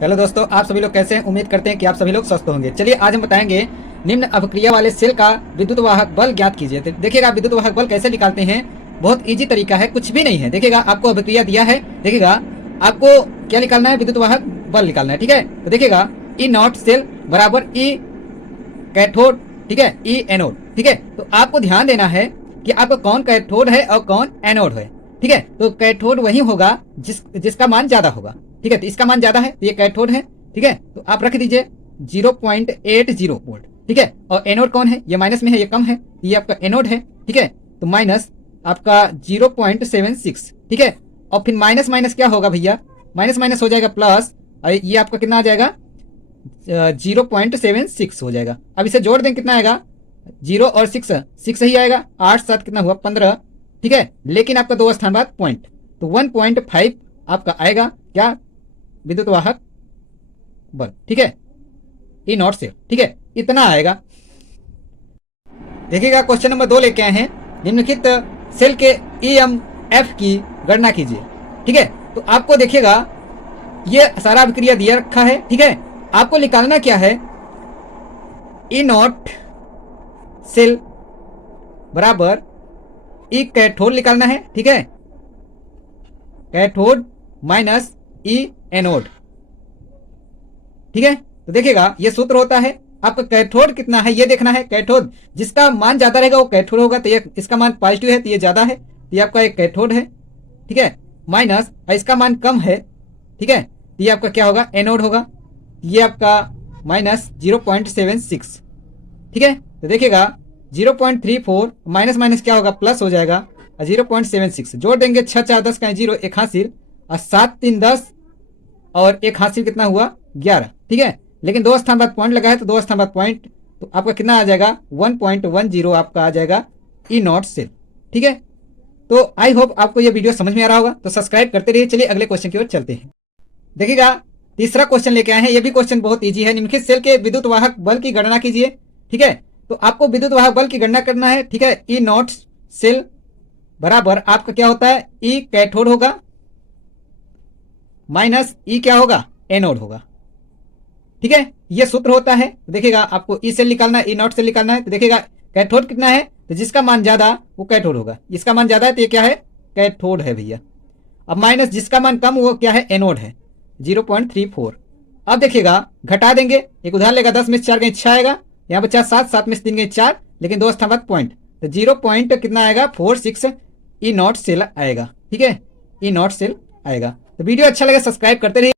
Hello दोस्तों, आप सभी लोग कैसे हैं? उम्मीद करते हैं कि आप सभी लोग स्वस्थ होंगे। चलिए आज हम बताएंगे निम्न अभिक्रिया वाले सेल का विद्युत वाहक बल ज्ञात कीजिए। तो देखिएगा विद्युत वाहक बल कैसे निकालते हैं, बहुत इजी तरीका है, कुछ भी नहीं है। देखिएगा आपको अभिक्रिया दिया है, देखिएगा आपको क्या निकालना है, विद्युत वाहक बल निकालना है। ठीक है, तो देखिएगा ई नॉट सेल बराबर ई कैथोड, ठीक है, ई एनोड। ठीक है, तो आपको ध्यान देना है कि आपका कौन कैथोड है और कौन एनोड है। ठीक है, तो कैथोड वही होगा जिसका मान ज्यादा होगा। ठीक है, तो इसका मान ज्यादा है तो ये कैथोड है। ठीक है, तो आप रख दीजिए 0.80 वोल्ट। ठीक है, और एनोड कौन है, ये माइनस में है, ये कम है, ये आपका एनोड है। ठीक है, तो माइनस आपका 0.76। ठीक है, और फिर माइनस माइनस क्या होगा भैया, माइनस माइनस हो जाएगा प्लस, और ये आपका कितना आ जाएगा 0.76 हो जाएगा। अब इसे जोड़ दें, कितना आएगा, 0 और 6 ही आएगा, 8 7 कितना हुआ 15। ठीक है, लेकिन आपका 2 स्थान बाद पॉइंट, तो 1.5 आपका आएगा क्या, विद्युत वाहक बल। ठीक है, ई नॉट से। ठीक है, इतना आएगा। देखिएगा क्वेश्चन नंबर 2 लेके आए हैं, निम्नलिखित सेल के EMF की गणना कीजिए। ठीक है, तो आपको देखिएगा ये सारा अभिक्रिया दिया रखा है। ठीक है, आपको निकालना क्या है, ई नॉट सेल बराबर ई कैथोड निकालना है। ठीक है, कैथोड माइनस ई एनोड। ठीक है, तो देखिएगा ये सूत्र होता है, आपका कैथोड कितना है ये देखना है। कैथोड जिसका मान ज्यादा रहेगा वो कैथोड होगा, तो ये इसका मान पॉजिटिव है तो ये ज्यादा है, तो ये आपका एक कैथोड है। ठीक है, माइनस इसका मान कम है। ठीक है, तो ये आपका क्या होगा, एनोड होगा, ये आपका माइनस 0.76। ठीक है, तो देखिएगा 0.34 माइनस माइनस क्या होगा, प्लस हो जाएगा, 0.76 जोड़ देंगे, 6 4 10 का 0, एक हासिल, और 7 3 10, और एक हासिल कितना हुआ 11। ठीक है, लेकिन 2 स्थान बाद पॉइंट लगा है, तो 2 स्थान बाद पॉइंट, तो आपका कितना आ जाएगा 1.10 आपका आ जाएगा ई नॉट सेल। ठीक है, तो आई होप आपको ये वीडियो समझ में आ रहा होगा, तो सब्सक्राइब करते रहिए। चलिए अगले क्वेश्चन की ओर चलते हैं। देखिएगा तीसरा क्वेश्चन लेके आए हैं, ये भी क्वेश्चन बहुत ईजी है। निम्नलिखित सेल के विद्युत वाहक बल की गणना कीजिए। ठीक है, तो आपको विद्युत वाहक बल की गणना करना है। ठीक है, ई नॉट सेल बराबर आपका क्या होता है, ई कैथोड होगा माइनस ई क्या होगा, एनोड होगा। ठीक है, ये सूत्र होता है। तो देखिएगा आपको ई सेल निकालना है, ई नॉट सेल निकालना है, तो देखिएगा कैथोड कितना है, तो जिसका मान ज्यादा वो कैथोड होगा, इसका मान ज्यादा है तो ये क्या है, कैथोड है भैया। अब माइनस जिसका मान कम वो क्या है, एनोड है, 0.34। अब देखिएगा घटा देंगे, एक उदाहरण लेगा, 10 में 4 गए 6 आएगा, यहाँ बचा 7 7 में 3 गए 4, लेकिन 2 स्थान बाद पॉइंट, तो 0 पॉइंट कितना आएगा 46 ई नॉट सेल आएगा। ठीक है, ई नॉट सेल आएगा। तो वीडियो अच्छा लगे सब्सक्राइब करते रहिए।